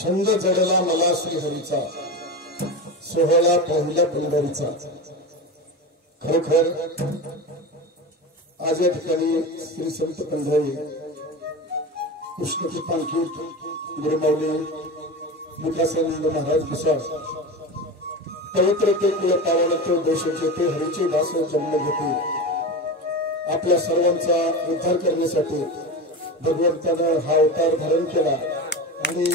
छंद जडला मला श्रीहरीचा सोहळा पाहुल्या पंढरीचा। खरोखर आज या ठिकाणी श्री संत पंढरी कृष्णकृपांकित गुरुमाऊली विकासानंद महाराज विशाल पवित्र ते कुल पावन ते देशाचे ते हरीचे दास जन्म घेते आपल्या सर्वांचा उद्धार करण्यासाठी भगवंतानं हा अवतार धारण केला आणि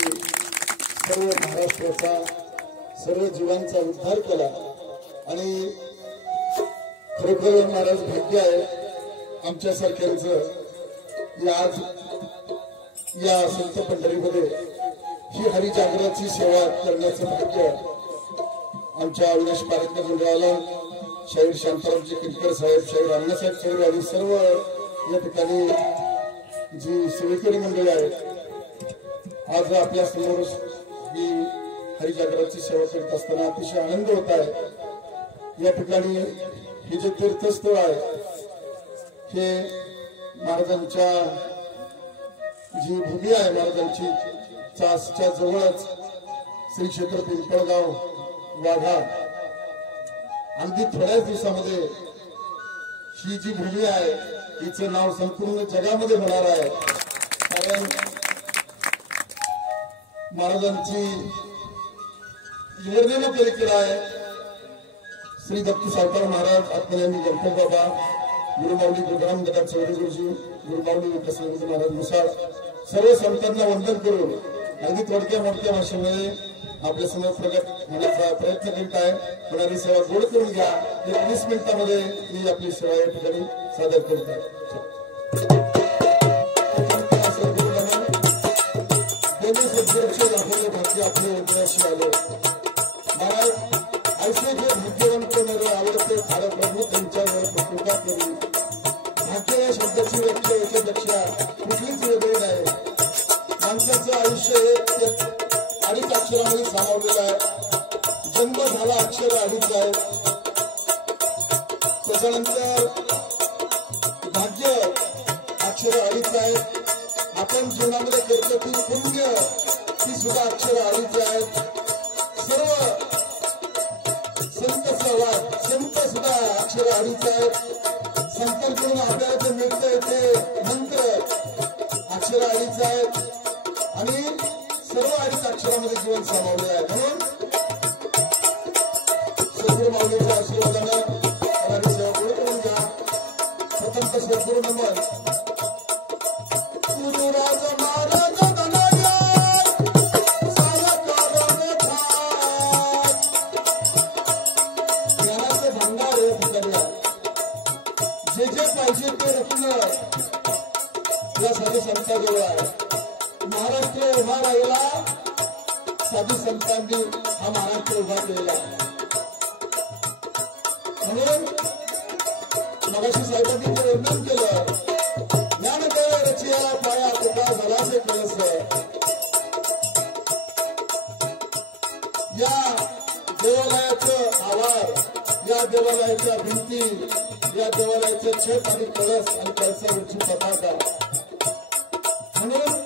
सर्व महाराष्ट्राचा सर्व जीवांचा उद्धार केला। आणि खरोखर महाराज भाग्य आहे आमच्या सारख्यांचं आज या संत पंढरीमध्ये ही हरिजागराची सेवा करण्याचं भाग्य आमच्या अविनाश पारकर मंडळाला शाहीर शांतारामजी किरकर साहेब शाहीर अण्णासाहेब साहेब आणि सर्व या ठिकाणी जी सेवेकरी मंडळी आहेत आज आपल्या समोर ही हरिजागराची सेवा करत असताना अतिशय आनंद होत आहे। या ठिकाणी हे जे तीर्थस्थळ आहे हे महाराजांच्या जी भूमी आहे महाराजांची चासच्या जवळच श्री क्षेत्र पिंपळगाव वाघा अगदी थोड्याच दिवसामध्ये ही जी भूमी आहे हिचं नाव संपूर्ण जगामध्ये होणार आहे। कारण महाराजांची वर्णन केलं आहे श्री दत्त सावकार महाराज आत्मज्ञानी गणपत बाबा गुरुमाऊली गुरुराम दादा चौधरी गुरुजी गुरुमाऊली विकासानंद महाराज मुसाळ सर्व संतांना वंदन करून अगदी थोडक्या मोठ्या भाषेमध्ये आपल्या समोर प्रगट होण्याचा प्रयत्न करीत आहे। होणारी सेवा गोड करून घ्या। 20 मिनिटांमध्ये मी आपली सेवा या ठिकाणी सादर करत आहे। आपले उद्याशी आले महाराज ऐसे जे भाग्यवंत मेरे आवडते थार प्रभू त्यांच्यावर कृपा करी। भाग्य या शब्दाची व्याख्या याच्यापेक्षा कुठलीच वेगळी नाही। माणसाचं आयुष्य अडीच अक्षरामध्ये सामावलेलं आहे। जन्म झाला अक्षर अडीच आहे। त्याच्यानंतर भाग्य अक्षर अडीच आहे। आपण जीवनामध्ये करतो ती पुण्य ती सुद्धा अक्षर अडीच आहेत। सर्व संत सहवास संत सुद्धा अक्षर अडीच आहेत। संतांकडून आपल्याला जे मिळतंय ते मंत्र अक्षर अडीच आहेत आणि सर्व अडीच अक्षरामध्ये जीवन सामावले आहे। म्हणून सद्गुरू माऊलीच्या आशीर्वादानं होणारी सेवा पुढे करून घ्या। प्रथमतः सद्गुरू नमन गुरुराज महाराज जे जे पाहिजे ते रत्न या साधू संतांजवळ आहे। महाराष्ट्र उभा राहिला साधू संतांनी हा महाराष्ट्र उभा केला। म्हणून मगाशी साहेबांनी ते वर्णन केलं ज्ञानदेव रचिया पाया तुका झालासे कळस। या देवालयाचं आवार या देवालयाच्या भिंती या देवालयाचे छत आणि कळस आणि कळसावरची पताका म्हणून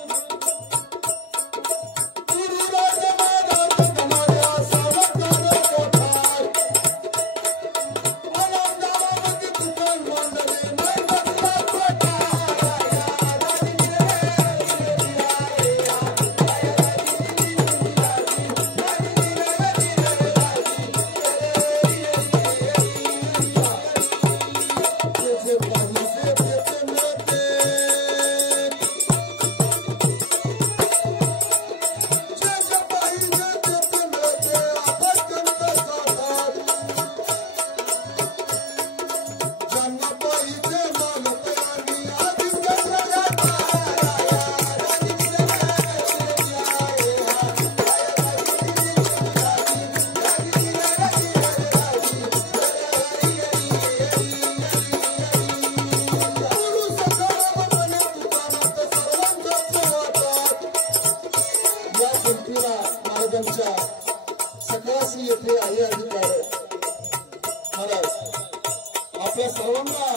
सकाळी येथे आहे अधिकार महाराज आपल्या सर्वांना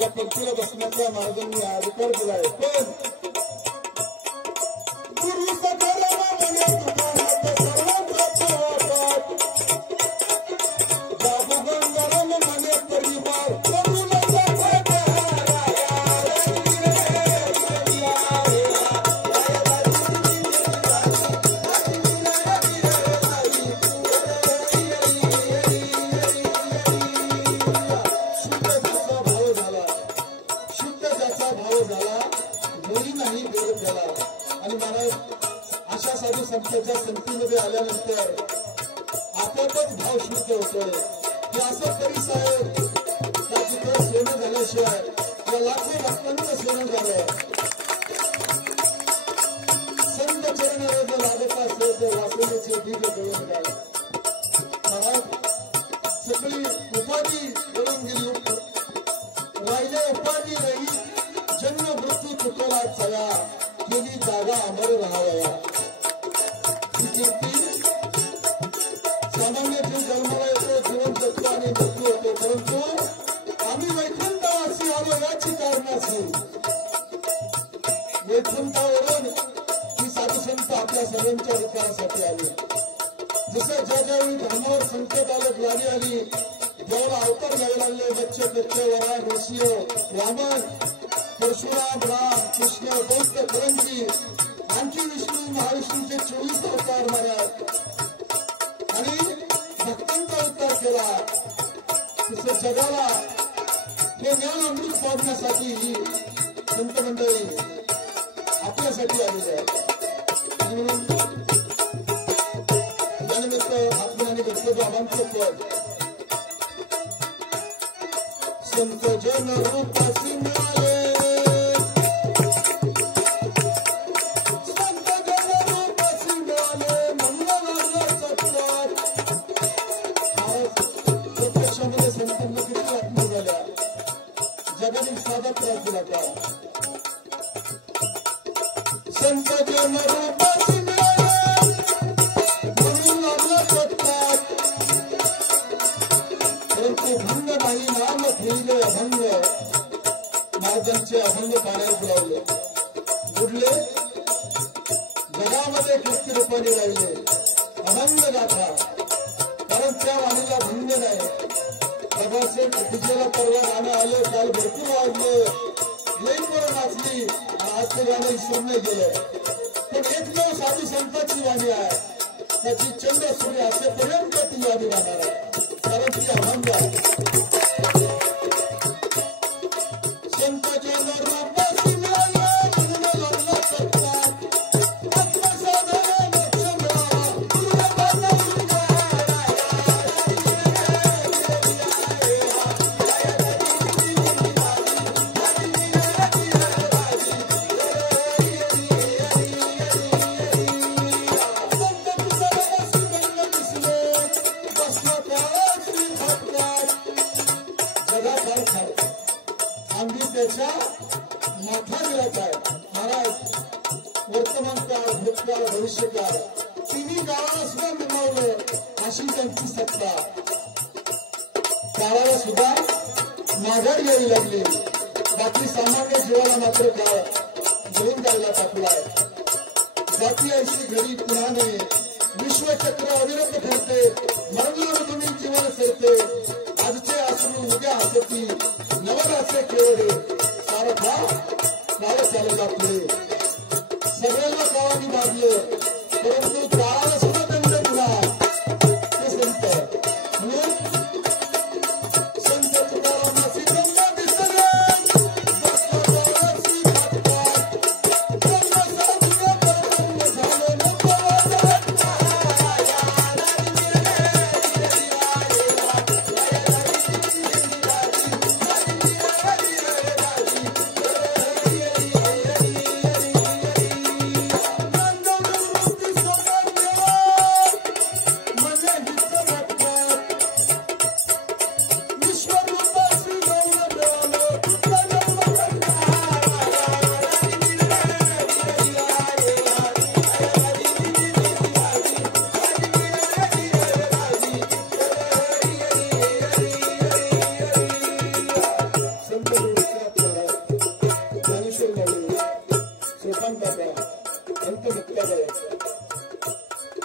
या पंक्तीला बसण्याचा महाराजांनी अधिकार दिला आहे। पण गुरु सकाराम आणि महाराज अशा साधू संतांच्या संगतीमध्ये आल्यानंतर आपोआपच भाव शुद्ध होतोय की असं तरी साहेब का तिथं सोनं झाल्याशिवाय या लाखो भक्तांचं सोनं झालं संत चरणाला जर लागत असेल तर वासनेचे दीर्घ करून द्या महाराज सगळी उपाधी करून गेली राहिले उपाधी रही जन्म मृत्यू चुकला चला केली जागा अमर राहावया ही कीर्ती सामान्य जीव जन्माला येतो जीवन जगतो आणि मृत्यू होतो परंतु आम्ही वैकुंठवासी आलो याची कारणाची वैकुंठावरून ही साधुसंत आपल्या सर्वांच्या विकारासाठी आली जसं ज्या ज्यावेळी धर्मावर संकट आलं ज्वारी आली ज्यावेळेला अवतार घ्यावे लागले बच्चे बच्चे वराड ऋषी वामन परशुराम राम कृष्ण बौद्ध करंजी आणखी विष्णू महाविष्णूचे 24 अवतार महाराज आणि भक्तांचा अवतार केला तसं जगाला हे ज्ञान अमृत पाडण्यासाठी ही संत मंडळी आपल्यासाठी आलेली आहे म्हणून त्यानिमित्त आपण आणि गणपतबाबांचं पद संत जन रूपासी मिळाले संत जन रूपासी मिळाले मंगलाला सत्कार प्रत्यक्षामध्ये संतांना किती आत्मा झाल्या जगाने साधा त्रास दिला का संत जन रूपासी मिळाले मंगलाला सत्कार परंतु भंग नाही नाम ठेवले अभंग महाराजांचे अभंग पाण्यात बुडवले बुडले जगामध्ये कीर्ती रूपाने राहिले अभंग गाथा कारण त्या वाणीला भंग नाही प्रभासे डीजेला परवा गाणं आलं काल भरपूर वाजलं लई पोरं नाचली आज ते गाणं विसरून नाही गेलं पण एकमेव साधू संतांची वाणी आहे त्याची चंद्र सूर्य असेपर्यंत ती वाणी राहणार आहे कारण ती अभंग आहे संत जन रूपासी मिळाले मंगलाला सत्कार आत्मसाधने मोक्ष मिळाला गुरुदेवांना त्याच्या मोठा दिलाच आहे महाराज वर्तमान काळ भूतकाळ भविष्यकाळ तिन्ही काळाला सुद्धा मिळवलं अशी त्यांची सत्ता काळाला सुद्धा माघार घ्यावी लागली बाकी सामान्य जीवाला मात्र काळ घेऊन जायला टाकलाय जाती ऐशी घडी पुन्हाने विश्वचक्र अविरत फिरते मरणामधून जीवन सरते आजचे असू उद्या हसती नवराचे केवढे सारखा काळ चालला पुढे सगळ्यांना काळाने मारलं परंतु काळाला सुद्धा दंड दिला ते संत म्हणून संत तुकारामासी गंगा दिसले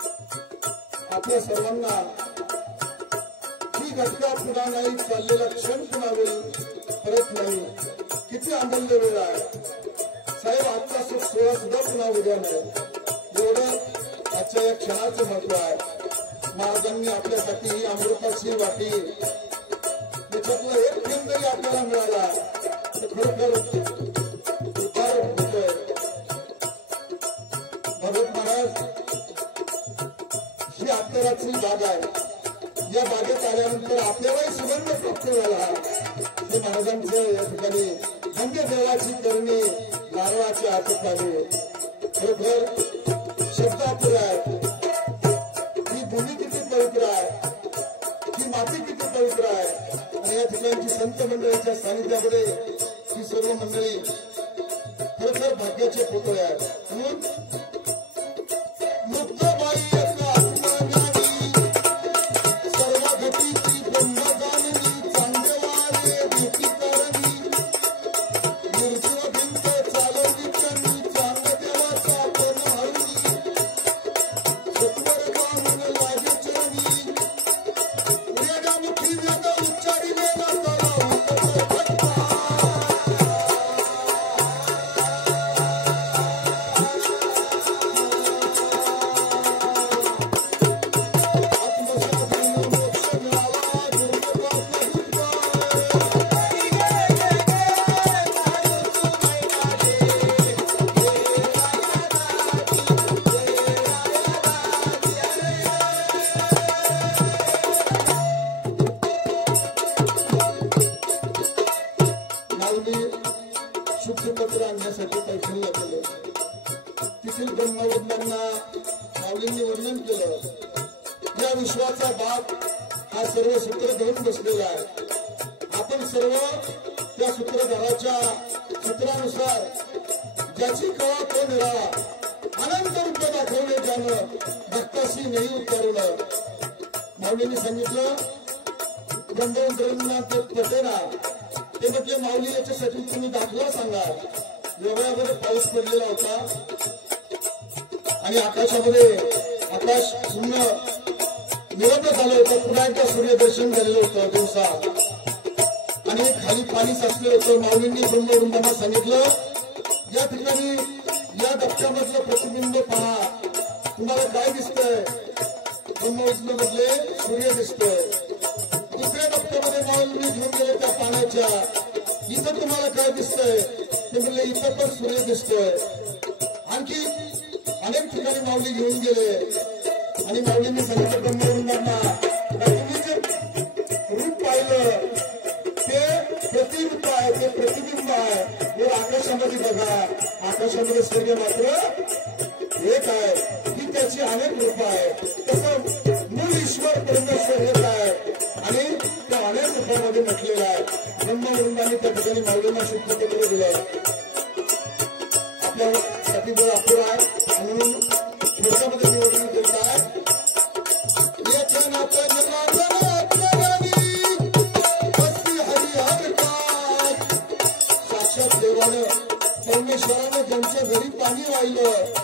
आपल्या सर्वांना ही घटका पुन्हा नाही चाललेला क्षण पुन्हा वेळ परत नाही किती आनंद वेळ आहे साहेब आजचा सुख सोहळा सुद्धा पुन्हा उद्या नाही एवढं आजच्या या क्षणाचं महत्व आहे महाराजांनी आपल्यासाठी ही अमृताची वाटी त्याच्यातला एक थेंब जरी आपल्याला मिळाला तर खरोखर उद्धार होतोय महाराज ही अत्तराची बाग आहे। या बागेत आल्यानंतर आपल्यालाही सुगंध प्राप्त झाला। हे महाराजांचं या ठिकाणी धन्य देवाची करणी नारळाच्या हातात आले। खरोखर शब्द अपुरे आहेत। ही भूमी किती पवित्र आहे, ही माती किती पवित्र आहे आणि या ठिकाणची संत मंडळीच्या सानिध्यामध्ये ही सर्व मंडळी खरोखर भाग्याचे पुतळे आहेत। म्हणून शुद्धपत्र आणण्यासाठी पैठणला गेले। तिथील ब्रह्मविद्यांना माऊलींनी वर्णन केलं। या विश्वाचा बाप हा सर्व सूत्र घेऊन बसलेला आहे। आपण सर्व त्या सूत्रधाराच्या सूत्रानुसार ज्याची कळा तो निराळा अनंत रूप दाखवले ज्यानं भक्ताशी नाही उतरवलं। माऊलींनी सांगितलं ब्रह्मविद्यांना ते पटेना। ते म्हटले माऊली याच्यासाठी तुम्ही दाखला सांगा। एवढ्यामध्ये पाऊस पडलेला होता आणि आकाशामध्ये आकाश शून्य निरभ्र झालं होतं। पुन्हा एकदा सूर्यदर्शन झालेलं होतं दिवसा आणि खाली पाणी साचलं होतं। माऊलींनी ब्रह्मवृंदांना सांगितलं या ठिकाणी या डबक्यामधलं प्रतिबिंब पहा, तुम्हाला काय दिसतंय? ब्रह्मवृंद मधले सूर्य दिसतोय। दुसऱ्या डबक्यामध्ये माऊली घेऊन गेले त्या पाण्याच्या, इथं तुम्हाला काय दिसतंय? ते म्हणले इथं पण सूर्य दिसतोय। आणखी अनेक ठिकाणी माऊली घेऊन गेले आणि माऊलींनी सांगितलं ब्रह्मवृंदांना तुम्ही जे रूप पाहिलं ते प्रतिरूप आहे, ते प्रतिबिंब आहे। हे आकाशामध्ये बघा, आकाशामध्ये सूर्य मात्र एक आहे, ही त्याची अनेक रूप आहे। तसं मूळ ईश्वर परमेश्वर एक आहे आणि त्या अनेक रूपामध्ये म्हटलेलं आहे। ब्रह्मवृंदांनी त्या ठिकाणी माऊलींना शुद्धपत्र दिलं। आपल्यासाठी जो अपुरा आहे म्हणून पुढच्यामध्ये निवडणूक देत आहे। साक्षात देवानं परमेश्वरानं ज्यांच्या घरी पाणी वाहिलं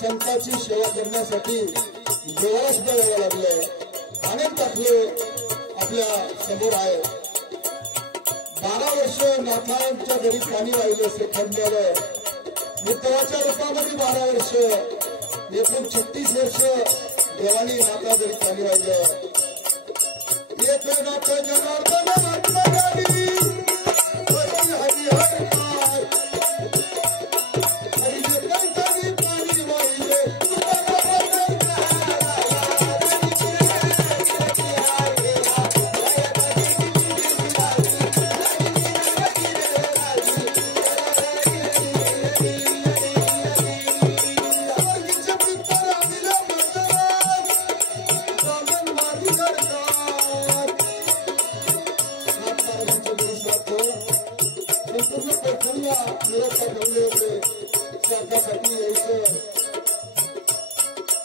संतांची सेवा करण्यासाठी देवाला सुद्धा यावं लागलं। अनेक दाखले आपल्या समोर आहे। 12 वर्ष नाथांच्या घरी पाणी वाहिलं श्रीखंडाला, मित्राच्या रूपामध्ये 12 वर्ष, एकूण 36 वर्ष देवानी नाथा घरी पाणी वाहिलं। एक नाथ जनार्दन आत्मज्ञानी हरी हरिहर काय हरी जगतानी पाणी वाहिले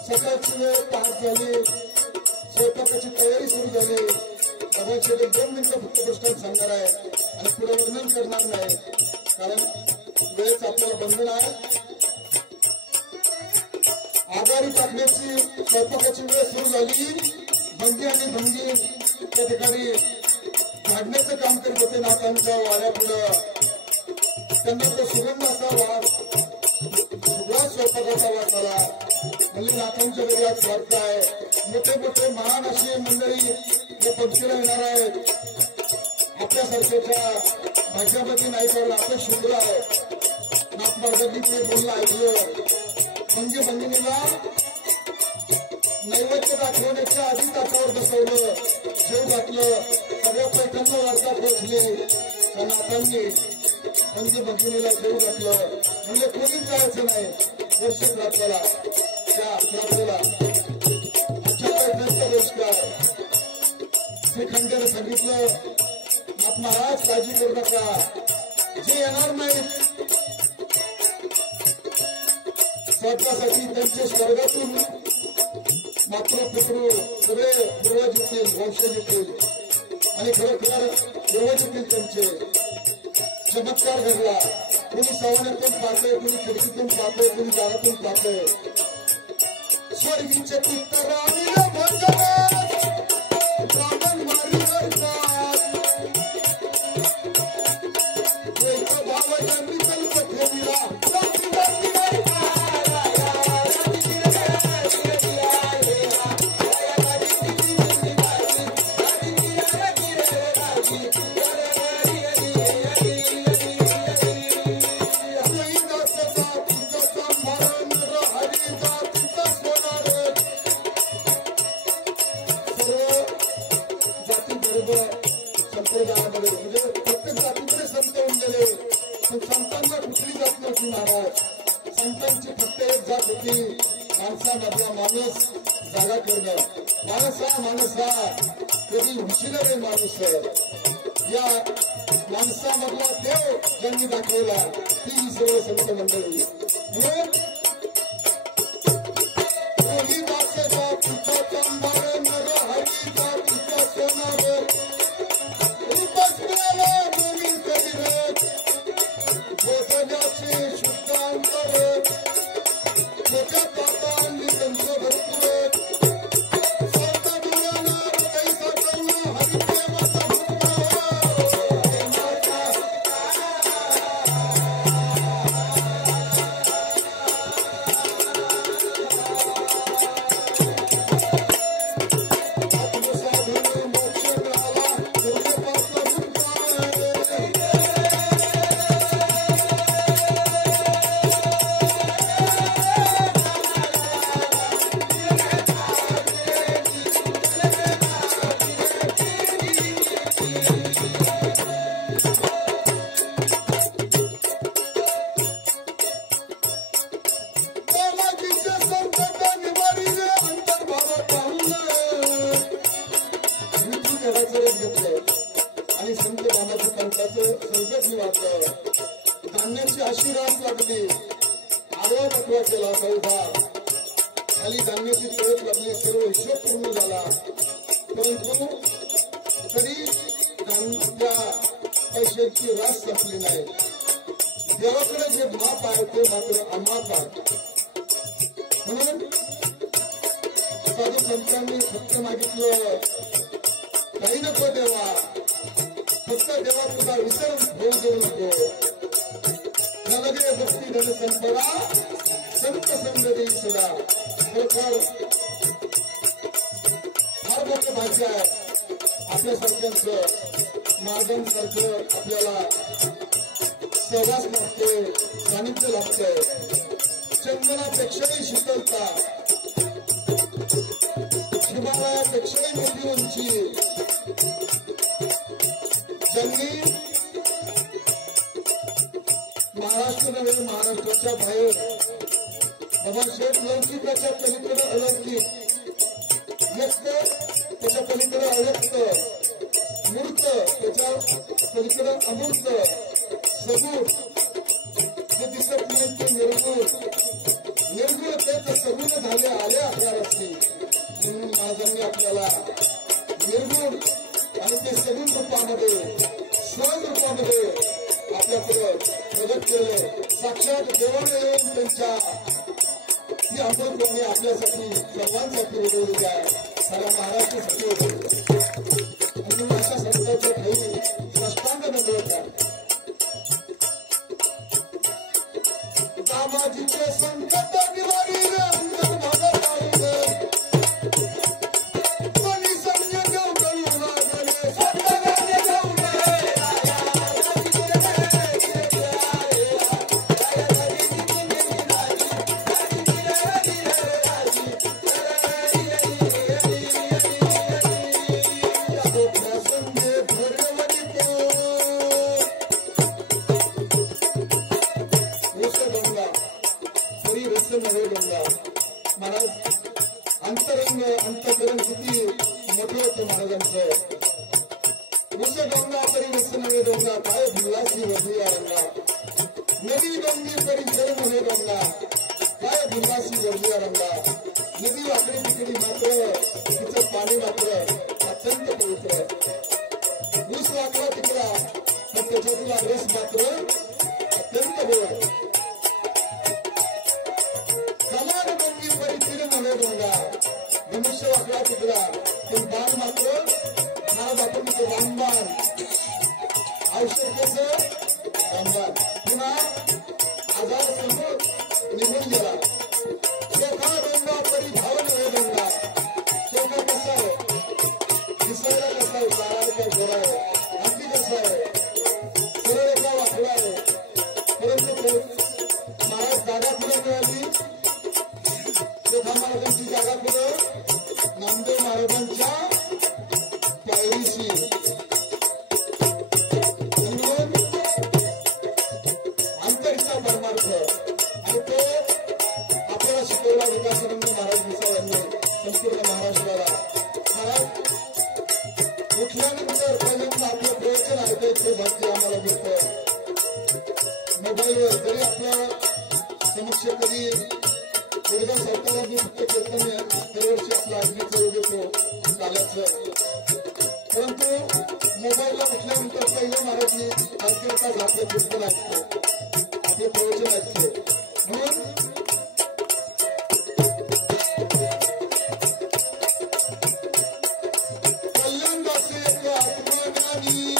सकाळची वेळ 5 झाली, स्वयंपाकाची तयारी सुरू झाली। भगवान शेवटी 2 मिनिटं फक्त दृष्टांत सांगणार आहे आणि पुढे वर्णन करणार नाही, कारण वेळेच आपल्याला बंधन आहे। आघाडी टाकण्याची स्वयंपाकाची वेळ सुरू झाली। भंगी आणि भंगी त्या ठिकाणी झाडण्याचं काम करत होते नाथांच्या वाड्यापुढं। त्यांना तो सुगंध असा वास, स्वयंपाकाचा वास आला। म्हणजे नाथांच्या घरी आज स्वार्थ आहे। मोठे मोठे महान अशी मंडळी या पंक्तीला येणार आहेत। आपल्यासारख्याच्या भाग्यामध्ये नाही, कारण आपण शुद्र आहे। नाथ महाराजांनी ते बोलणं ऐकलं म्हणजे भंगिनीला बसवलं, जेव घातलं, सगळ्या पैठणला वार्ता पोहोचली. त्या नाथांनी म्हणजे भगिनीला जेव घातलं, म्हणजे कोणीच जायचं नाही वर्ष प्रार्थाला त्या प्रार्थेला. आजच्या पैठणचा पुरस्कार श्रीखंडेने सांगितलं, नाथ महाराज काळजी करू नका, जे येणार नाहीत स्वतःसाठी त्यांचे स्वर्गातून मात्र पितृ सगळे पूर्वज येतील, वंशज येतील आणि खरोखर पूर्वज येतील. त्यांचे चमत्कार घडला. कुणी सवाण्यातून पाहतोय, कुणी खिडकीतून पाहतोय, कुणी दारातून पाहतोय. स्वर्गीचे पितर आणि ब्राह्मण मारी भाव त्यांनी कल्प ठेविला. संप्रदायामध्ये म्हणजे प्रत्येक जातीकडे संत होऊन गेले, पण संतांना कुठली जात नव्हती महाराज. संतांची फक्त एक जात होती, माणसामधला माणूस जागा करणं. माणूस हा कधी उशिरा रे माणूस. या माणसामधला देव ज्यांनी दाखवला ती सर्व संत मंडळी. म्हणून आणि संत रामाच्या पंथाचं संकट निवारलं. धान्याची अशी रास लागली, आडवा बटवा केला चौदा, खाली धान्याची तळप लागली, सर्व हिशोब पूर्ण झाला. परंतु तरी त्या पैशांची रास संपली नाही. देवाकडे जे माप आहे ते मात्र अमाप आहे. म्हणून साधू संतांनी फक्त मागितलं, काही नको देवा, फक्त देवा तुझा विसर होऊ देऊ नको. नलगे भक्ती धन संपदा, संत संग देई सदा. खरोखर फार मोठं भाग्य आहे आपल्यासारख्यांचं. महाजनसारखं आपल्याला सहवास लागतोय, सानिध्य लागतंय. चंदनापेक्षाही शीतलता, हिमालयापेक्षाही मोठी उंची. ज्यांनी महाराष्ट्र नव्हे महाराष्ट्राच्या बाहेर बाबा शेठ लौकिकाच्या पलीकडे अलौकिक, व्यक्त त्याच्या पलीकडे अव्यक्त, मूर्त त्याच्या पलीकडे अमूर्त, सगुण जे दिसत नाही ते निर्गुण, निर्गुण ते सगुण झाले आले आपल्या रस्ते. म्हणून महाराजांनी आपल्याला निर्गुण आणि ते सगुण रूपामध्ये, सहज रूपामध्ये आपल्याकडे प्रगत केले. साक्षात देवाने येऊन त्यांच्या ती अमृतवाणी आपल्यासाठी सर्वांसाठी उडवलेली आहे, साऱ्या महाराष्ट्रासाठी उडवली. आणि अशा संतांच्या काही साष्टांग नमवत आहे. दामाजीचे संकट निवारी अंतर भागत बघा महाराज अंतरंग अंतकरण किती मोठं होतं महाराजांचं. विष गंगा तरी विष नव्हे गंगा काय भिल्लासी वधी रंगा नदी गंगी तरी जल नव्हे गंगा काय भिल्लासी वधी रंगा. नदी वाकडी तिकडी मात्र तिचं पाणी मात्र अत्यंत पवित्र. ऊस वाकडा तिकडा पण त्याच्यातला रस मात्र अत्यंत गोड. कमान गंगी परी तिर नव्हे गंगा मनुष्य वाकडा तिकडा पण बाण मात्र महाराज आपण तिथे रामबाण औषध कसं रामबाण पुन्हा आजार समोर निघून गेला. चोखा गंगा परी भाव नव्हे गंगा. चोखा कसा आहे दिसायला कसा आहे काळा का गोरा आहे अगदी कसा आहे सरळ का वाकडा आहे. परंतु महाराज जागा कुठे मिळाली. चोखा महाराजांची जागा कुठे नामदेव महाराजांच्या पायरीशी. म्हणून अंतरिक्षा परमार्थ आणि तो आपल्याला शिकवला विकासानंद महाराज मिसाळ यांनी संपूर्ण महाराष्ट्राला. महाराज उठल्यानंतर पहिल्यांदा आपलं प्रवचन ऐकायचं भाग्य आम्हाला मिळतं. मोबाईलवर तरी आपल्या समक्ष कधी एकदा सरकारला फक्त कीर्तन दरवर्षी आपला अग्नीचं येतो चालायचं. परंतु मोबाईलला उठल्यानंतर पहिलं महाराजनी तास आपलं कीर्तन ऐकतो आपलं प्रवचन ऐकतो. म्हणून कल्याणदासी एक आत्मज्ञानी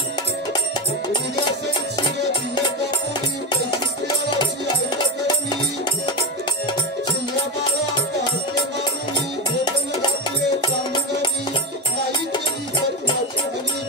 उद्यासहित शिर दिव्य कापुरी पैशी स्त्रियाची आयता करणी शिल्लाबाला हस्ते मारुनी भोजन घातले चांदणी नाही केली सत्वाची हनी.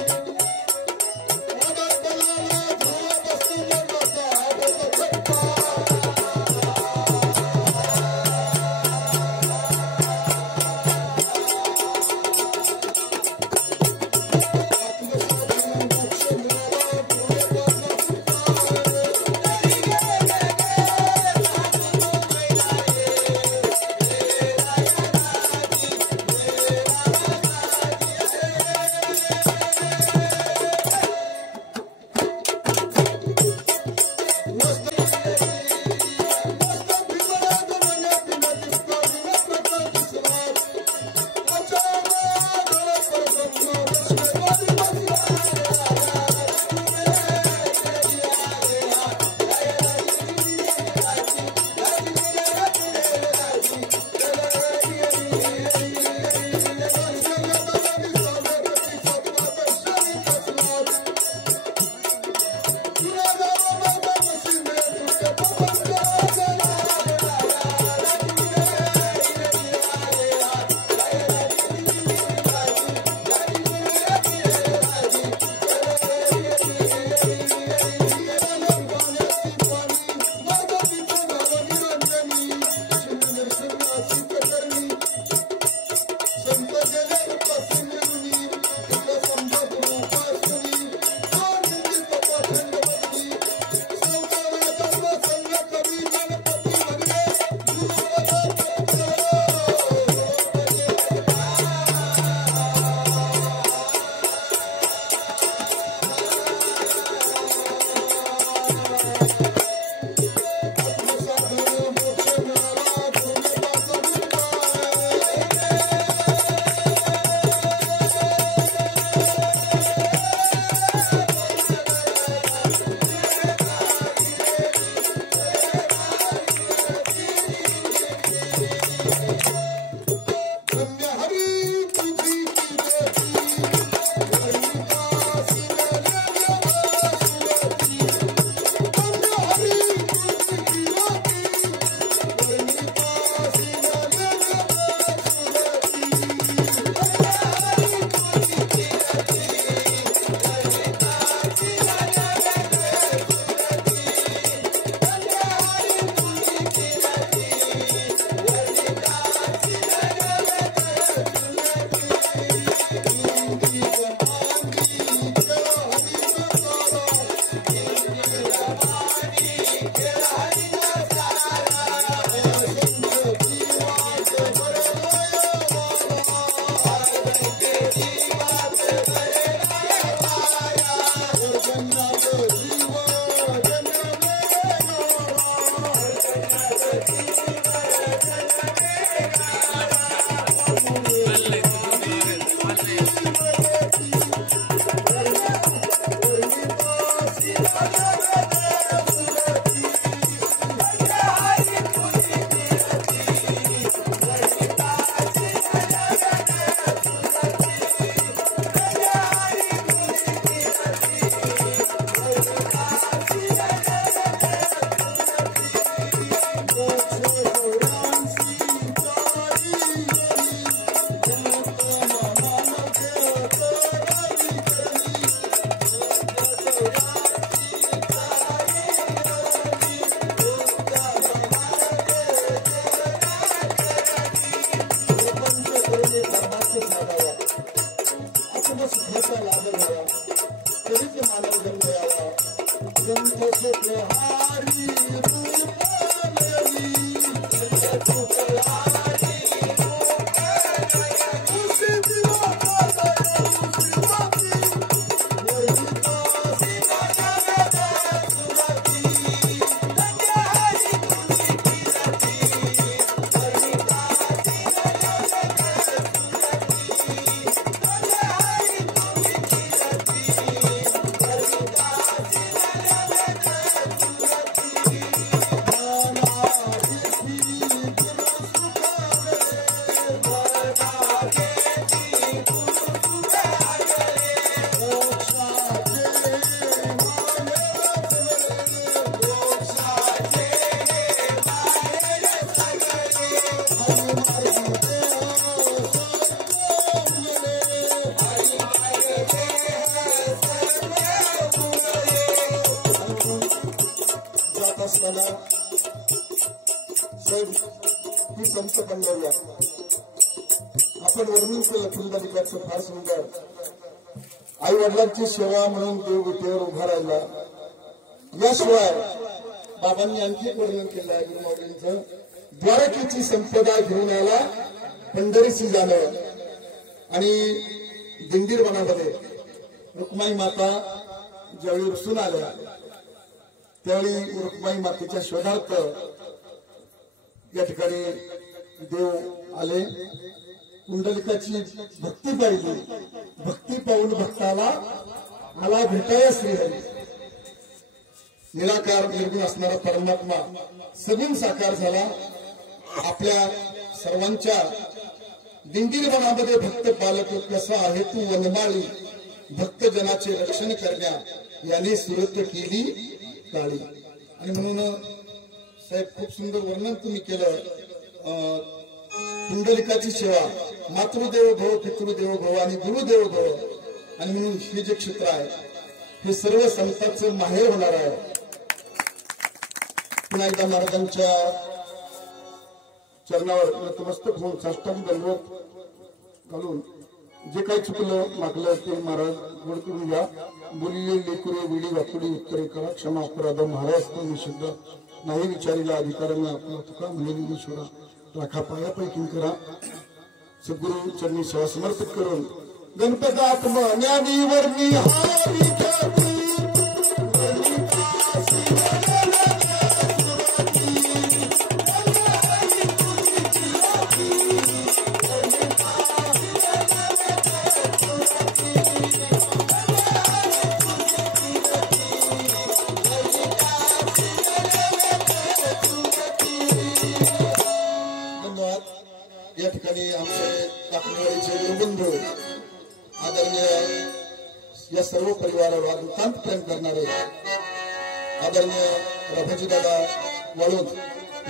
पंढरला आपण वर्णन केलं पुंडलिकाचं फार सुंदर. आई वडिलांची सेवा म्हणून देव विटेवर उभा राहिला. याशिवाय बाबांनी आणखी एक वर्णन केलं आहे गुरुमाऊलींचं. द्वारकेची संपदा घेऊन आला पंढरीची जाणं. आणि दिंडीर वनामध्ये रुक्माई माता ज्यावेळी रुसून आल्या त्यावेळी रुक्माई मातेच्या शोधार्थ या ठिकाणी देव आले. पुंडलिकाची भक्ती पाहिली. भक्ती पाहून भक्ताला मला भेटाया श्रीहरी. निराकार निर्गुण असणारा परमात्मा सगुण साकार झाला. आपल्या सर्वांच्या दिंडीर वनामध्ये भक्त पालक कसा आहे तू वनमाळी. भक्तजनाचे रक्षण करण्या याने सुरत केली काळी. आणि म्हणून साहेब खूप सुंदर वर्णन तुम्ही केलं. पुंडलिकाची सेवा मातृदेव भव पितृदेव भव आणि गुरुदेव भव. आणि म्हणून हे जे क्षेत्र आहे हे सर्व संतांचं माहेर होणार आहे. पुन्हा एकदा महाराजांच्या चरणावर नतमस्तक होऊन साष्टांग दंडवत घालून जे काही चुकलं मागलं ते महाराज गोड करून घ्या. बोलिले लेकरे विडी वाकुडी उत्तरे करा क्षमा अपराध महाराज तो निषिद्ध नाही विचारीला अधिकारांना आपला तुका म्हणेली ईश्वरा. राखा पायापैकी करा. सद्गुरु चरणी सेवा समर्पित करून गणपतात्म ज्ञानी वर्णी हारी जाती या ठिकाणी आमचे काकणवाडीचे गुरुबंधू आदरणीय या सर्व परिवारावर अत्यंत प्रेम करणारे आदरणीय रघुजी दादा वळून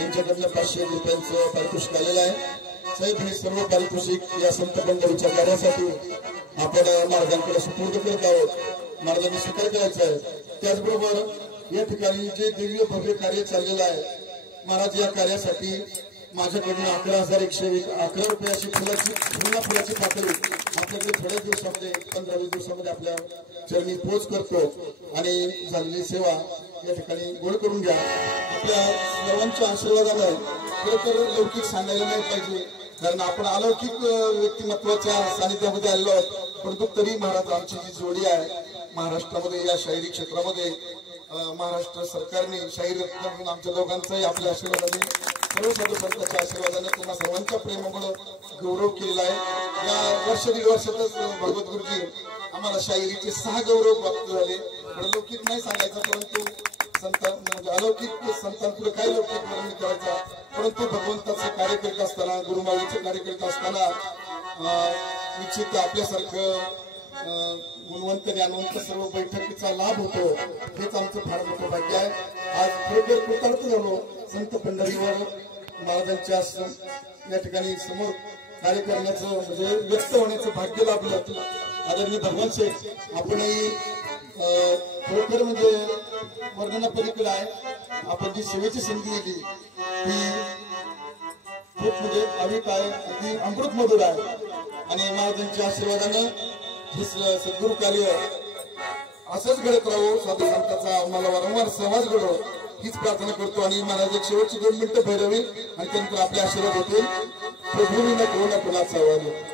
यांच्याकडनं 500 रुपयांचं पारितोषिक आलेलं आहे. साहेब हे सर्व पारितोषिक या संत पंढरीच्या कार्यासाठी आपण महाराजांकडे सुपूर्द करत आहोत. महाराजांनी स्वीकार करायचा आहे. त्याचबरोबर या ठिकाणी जे दिव्य भव्य कार्य चाललेलं आहे महाराज या कार्यासाठी माझ्याकडून 11,111 रुपयाची फुलाची पातळी आपल्याकडे थोड्या दिवसामध्ये 15-20 दिवसामध्ये आपल्या चरणी पोच करतो. आणि झालेली सेवा या ठिकाणी गोड करून घ्या. आपल्या सर्वांच्या आशीर्वादानं खरं तर लौकिक सांगायला नाही पाहिजे कारण आपण अलौकिक व्यक्तिमत्वाच्या सानिध्यामध्ये आलेलो आहोत. परंतु तरी महाराज आमची जी जोडी आहे महाराष्ट्रामध्ये या शाहिरी क्षेत्रामध्ये महाराष्ट्र सरकारने शाहीर रत्न म्हणून आमच्या दोघांचाही आपल्या आशीर्वादाने सर्व साधू संतांच्या आशीर्वादाने तुम्हा सर्वांच्या प्रेमामुळे गौरव केलेला आहे. या वर्ष दीड वर्षातच भगवत गुरुजी आम्हाला शाहिरीचे 6 गौरव प्राप्त झाले. लौकिक नाही सांगायचा परंतु संत म्हणजे अलौकिक संतांपुढे काय लौकिक वर्णन करायचा. परंतु भगवंताचं कार्य करीत असताना गुरुमाऊलीचं कार्य करीत असताना निश्चित आपल्यासारखं गुणवंत ज्ञानवंत सर्व बैठकीचा लाभ होतो. हेच आमचं फार मोठं भाग्य आहे. आज खरोखर कृतार्थ झालो. संत पंढरीवर महाराजांच्या या ठिकाणी समोर कार्य करण्याचं म्हणजे व्यक्त होण्याचं भाग्य लाभलं. आदरणीय भगवान शेठ आपणही खरोखर म्हणजे वर्णनापलीकडे आहे. आपण जी सेवेची संधी दिली ती खूप म्हणजे अविक आहे अगदी अमृत मधुर आहे. आणि महाराजांच्या आशीर्वादानं हे सद्गुरु कार्य असंच घडत राहू. साधू संतांचा आम्हाला वारंवार सहवास घडो हीच प्रार्थना करतो. आणि महाराज एक शेवटची 2 मिनिटं भैरवी आणि त्यानंतर आपले आशीर्वाद होतील. प्रभूंनी न कोणा कुणाचा आवाज